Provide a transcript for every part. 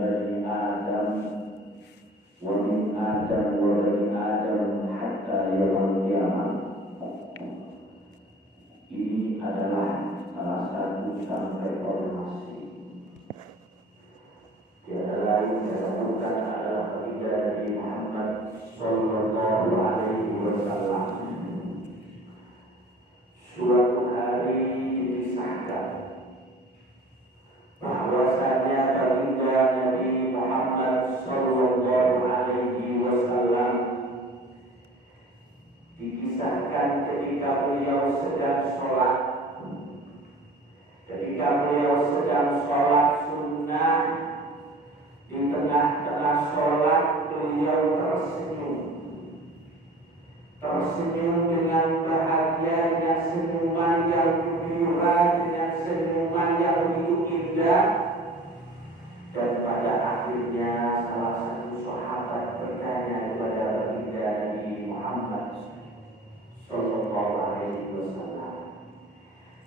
bani Adam wa min Adam wa bani Adam hatta yaumil qiyamah. Ini adalah salah satu reformasi. Tiada lain yang bukan adalah baginda Nabi Muhammad sallallahu alaihi wasallam. Suatu hari dikisahkan bahwasanya baginda Nabi Muhammad sallallahu alaihi wasallam dikisahkan ketika beliau sedang sholat. Ketika beliau sedang sholat sunnah, di tengah-tengah sholat beliau tersenyum dengan bahagia, dengan senyuman yang gembira, dengan senyuman yang begitu indah. Dan pada akhirnya salah satu sahabat bertanya kepada baginda Nabi Muhammad sallallahu alaihi wasallam,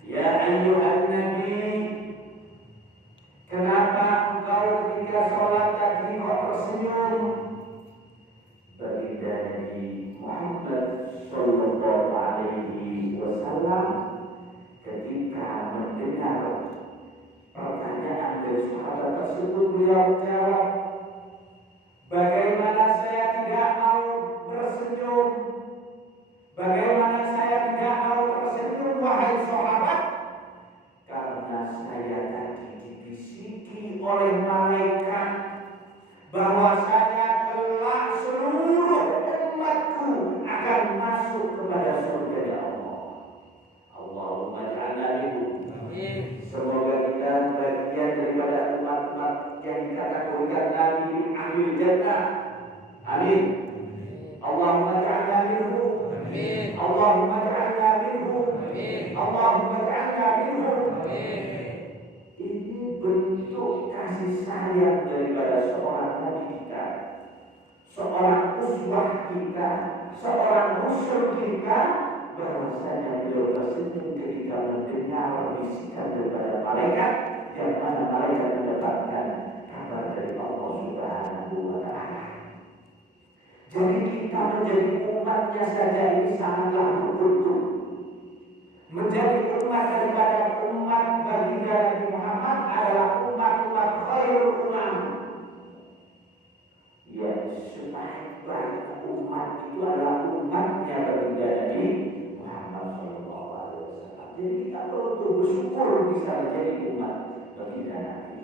"Ya ayyuhan Nabi, kenapa engkau ketika sholat tadi kok tersenyum?" Baginda Nabi Muhammad sallallahu alaihi wasallam ketika mendengar pertanyaan dari sahabat tersebut, beliau jawab, "Bagaimana saya tidak mau bersenyum? Bagaimana saya tidak mau tersenyum, wahai sahabat? Karena saya tadi dibisiki oleh malaikat bahwasanya kelak seluruh umatku akan masuk kepada surga Allah. Allahumma ja'alna minhum." Semoga kita bagian daripada umat-umat yang dikategorikan Nabi Ahli Jannah. Amin. Allahumma ja'alna minhum. Allahumma ja'alna minhum. Allahumma ja'alna minhum. Ini bentuk kasih sayang daripada seorang Nabi kita, seorang uswah kita, seorang rusul kita, bahwasanya beliau tersenyum ketika mendengar bisikan daripada malaikat, yang mana malaikat mendapatkan kabar dari Allah Subhanahu wa Ta'ala. Jadi kita menjadi umatnya saja ini sangatlah beruntung. Menjadi umat daripada umat baginda Nabi Muhammad adalah umat-umat khairul umam. Ya, sebaik-baik umat itu adalah umatnya baginda Nabi Muhammad sallallahu alaihi wasallam. Jadi kita perlu bersyukur bisa menjadi umat baginda Nabi.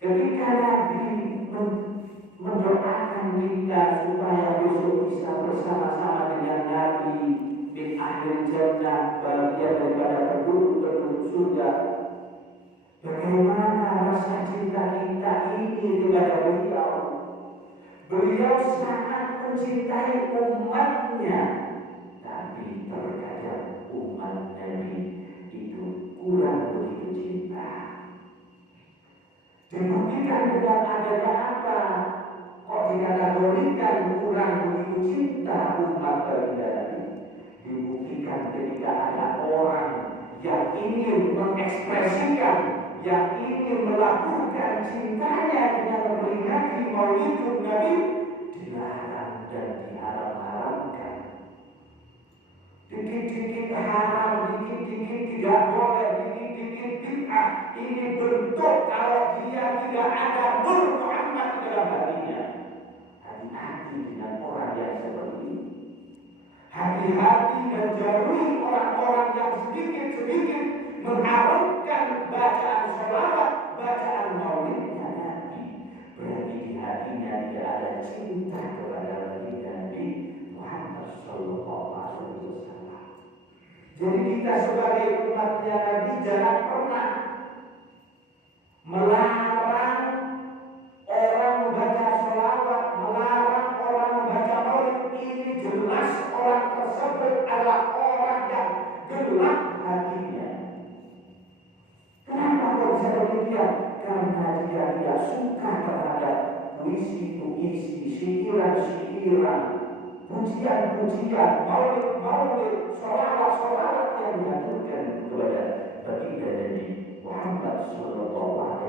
Ketika Nabi mendoakan kita supaya besok bisa bersama-sama dengan Nabi bin Ahli Jannah, bagian daripada penduduk surga, bagaimana rasa cinta kita ini kepada beliau? Beliau sangat mencintai umatnya, tapi terkadang umat Nabi itu kurang begitu cinta. Dibuktikan dengan adanya apa? Kok dikategorikan kurang begitu cinta umat baginda Nabi? Dibuktikan ketika ada orang yang ingin mengekspresikan, yang ingin melakukan cintanya dengan memperingati Maulidun Nabi, dilarang dan diharam-haramkan. Dikit-dikit haram, dikit-dikit tidak boleh, dikit-dikit bid'ah. Ini bentuk kalau dia tidak ada nur Muhammad dalam hatinya. Hati-hati dengan orang yang seperti ini. Hati-hati dan jauhi orang-orang yang sedikit-sedikit mengharapkan bacaan sholawat, bacaan maulidnya Nabi. Berarti di hatinya tidak ada cinta kepada Nabi Muhammad sallallahu alaihi wasallam. Jadi kita sebagai umatnya Nabi jangan pernah melarang orang membaca sholawat, melarang orang membaca maulid. Ini jelas orang tersebut adalah orang yang gelap hatinya. Kenapa kok bisa demikian? Karena dia tidak suka terhadap puisi-puisi, syikiran-syikiran, pujian-pujian, maulid-maulid, sholawat-sholawat yang diaturkan kepada baginda Nabi Muhammad sallallahu alaihi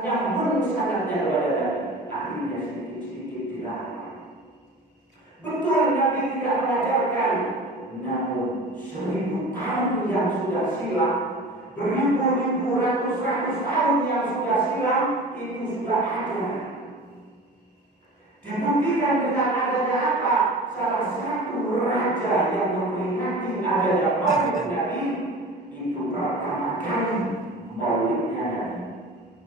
nyambung sanadnya kepada Nabi. Akhirnya sedikit-sedikit dilarang. Betul Nabi tidak mengajarkan, namun 1000 tahun yang sudah silam, beribu-ribu ratus-ratus tahun yang sudah silam, itu sudah ada. Dibuktikan dengan adanya apa? Salah satu raja yang memperingati adanya Maulid Nabi, itu pertama kali Maulidnya Nabi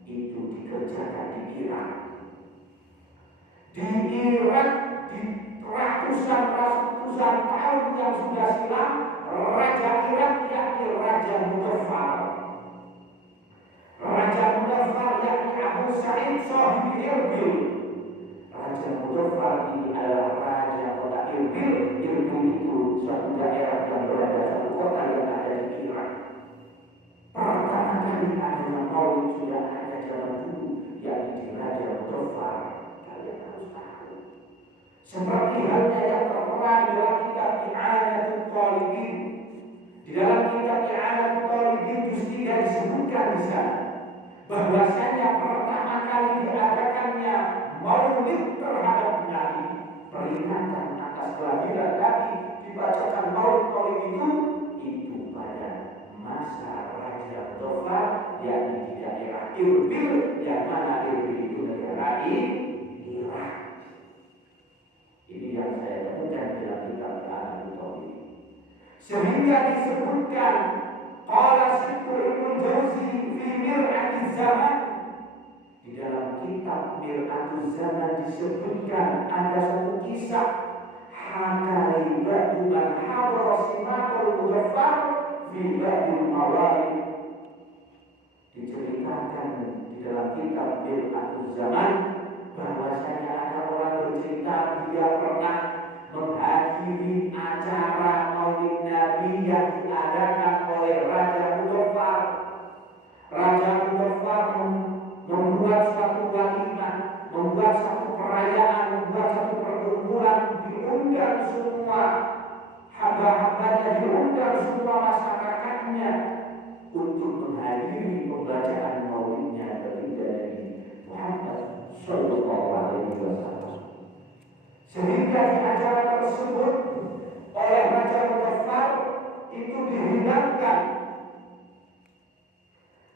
itu dikerjakan di Irak. Di Irak, di ratusan tahun yang sudah silam, Raja Irak yakni Raja Muzaffar. Raja Muzaffar yakni Abu Sa'id Shahib Irbil. Raja Muzaffar ini adalah raja kota Irbil. Irbil itu suatu daerah yang berada satu kota yang ada di Irak. Pertama kali adanya Maulid sudah ada zaman dulu, yakni di Raja Muzaffar. Kalian harus tahu. Seperti halnya yang tertera di dalam kitab I'anatul Talibin. Di dalam kitab I'anatul Talibin juz 3 disebutkan di sana bahwasanya pertama kali diadakannya Maulid terhadap Nabi, peringatan atas kelahiran Nabi, dibacakan Maulid itu pada masa Raja Muzaffar, yakni di daerah Irbil, yang mana Irbil itu negara Irak. Ini yang saya temukan dalam kitab I'anatul Talibin. Sehingga disebutkan qala Syekh Ibnu Jauzi fi Mir'atiz Zaman. Di dalam kitab Mir'atuz Zaman disebutkan ada satu kisah hakali ba'du man hadara simatul Muzaffar fi ba'dil mawalid. Diceritakan di dalam kitab Mir'atuz Zaman bahwasanya ada orang bercerita dia pernah menghadiri acara Maulid Nabi yang diadakan oleh Raja Muzaffar. Raja Muzaffar membuat suatu walimah, membuat satu perayaan, membuat satu perkumpulan, diundang semua hamba-hambanya, diundang semua masyarakatnya untuk menghadiri pembacaan Maulidnya baginda Nabi Muhammad Sallallahu Alaihi Wasallam. Sehingga di acara tersebut oleh Raja Muzaffar itu dihidangkan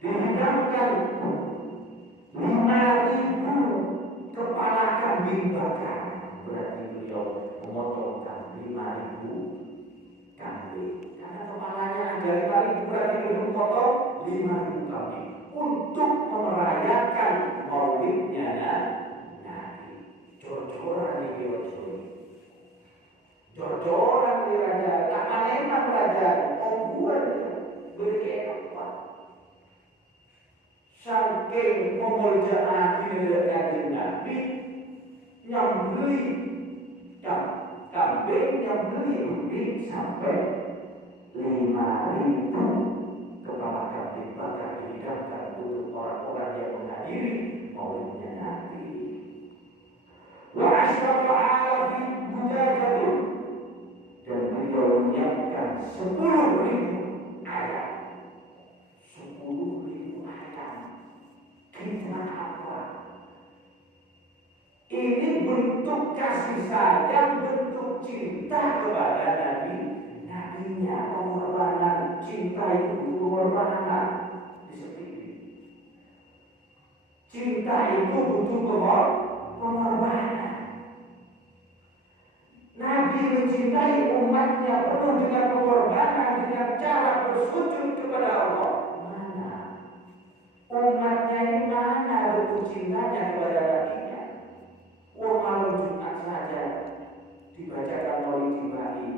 5.000 kepala kambing bakar. Berarti beliau memotongkan 5.000 kambing. Karena kepalanya ada 5.000, berarti beliau memotong 5.000 kambing untuk merayakan Maulidnya Nabi. Jor-joran di beliau. Jor-joran di raja. Tak memang raja. Buat berkepan. Saking memuliakan kanjeng Nabi, yang beli kambing, yang beli ubi sampai 5.000 kepala kambing bakar dihidangkan untuk orang-orang yang menghadiri Maulidnya Nabi. Wa asyraqu alafi bujajatin, dan beliau menyiapkan 10.000 ayam. 10.000 ayam. Kita apa? Ini bentuk kasih sayang, bentuk cinta kepada Nabinya. Pengorbanan cinta itu butuh pengorbanan. Cinta itu butuh pengorbanan. Nabi mencintai umatnya penuh dengan pengorbanan, dengan cara bersujud kepada Allah. Mana umatnya ini, mana bentuk cintanya kepada Nabi-Nya? Malam Jumat saja dibacakan Maulid Nabi,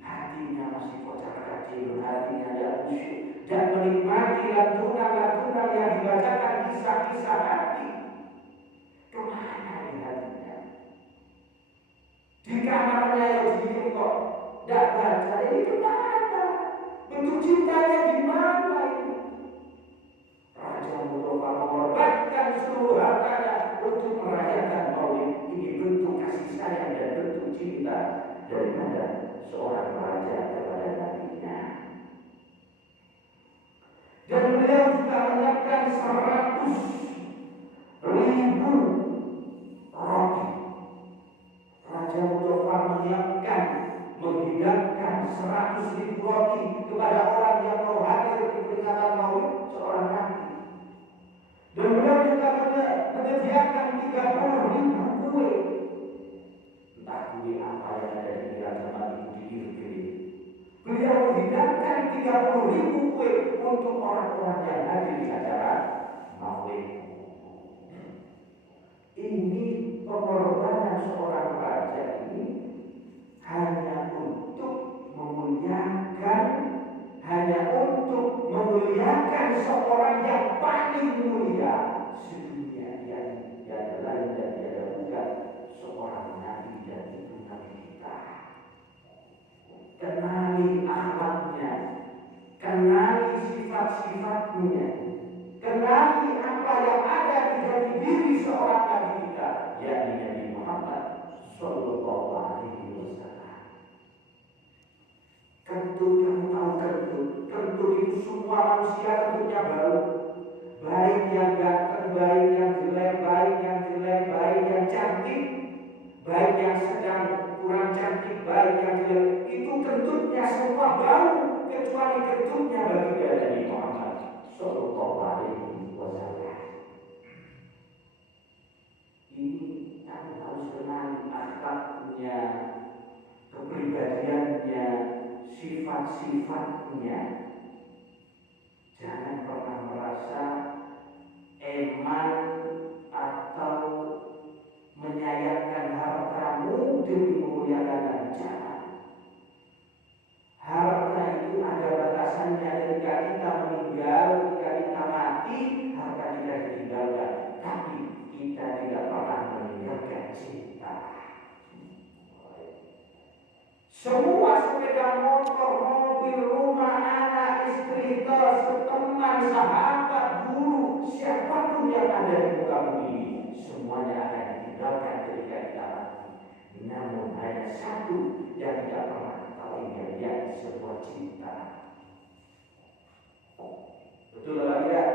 hatinya masih kocar kacir, hatinya tidak khusyuk, dan menikmati lantunan-lantunan yang dibacakan kisah-kisah Nabi. Kemana ini hatinya? Di kamarnya yang diri kok tidak baca, ini kemana? Bentuk cintanya di mana ini? Raja Muzaffar mengorbankan seluruh hartanya untuk merayakan Maulid. Ini bentuk kasih sayang dan bentuk cinta daripada seorang raja kepada Nabi-Nya. Dan beliau juga menyiapkan 100 30.000 kue untuk orang-orang yang hadir di acara maulid. Ini pengorbanan seorang raja ini hanya untuk memuliakan, seorang yang paling mulia sedunia, yang tiada lain dan tiada bukan seorang nabi dan ibu nabi kita. Kenali akhlaknya, kenali sifat-sifatnya, kenali apa yang ada di dalam diri seorang nabi kita, yakni Nabi Muhammad Sallallahu Alaihi Wasallam. Kentut, kamu tahu kentut itu semua manusia kentutnya bau, baik yang ganteng, baik yang jelek, baik yang cantik, baik yang sedang kurang cantik, baik yang jelek, itu kentutnya semua bau kecuali kentutnya baginda Nabi Muhammad Sallallahu Alaihi Wasallam. Ini kamu harus kenali akhlaknya, kepribadiannya, sifat-sifatnya. Jangan pernah merasa eman atau menyayangkan hartamu demi memuliakan jangan. Harta itu ada batasannya. Ketika kita meninggal, ketika kita mati, harta kita ditinggalkan. Tapi kita tidak pernah meninggalkan cinta. Semua sepeda motor, mobil, rumah, anak, istri, teman, sahabat, guru, siapapun yang ada di muka bumi ini, semuanya akan ditinggalkan ketika kita mati. Namun hanya satu yang tidak pernah tinggal, yaitu sebuah cinta. Betul apa tidak?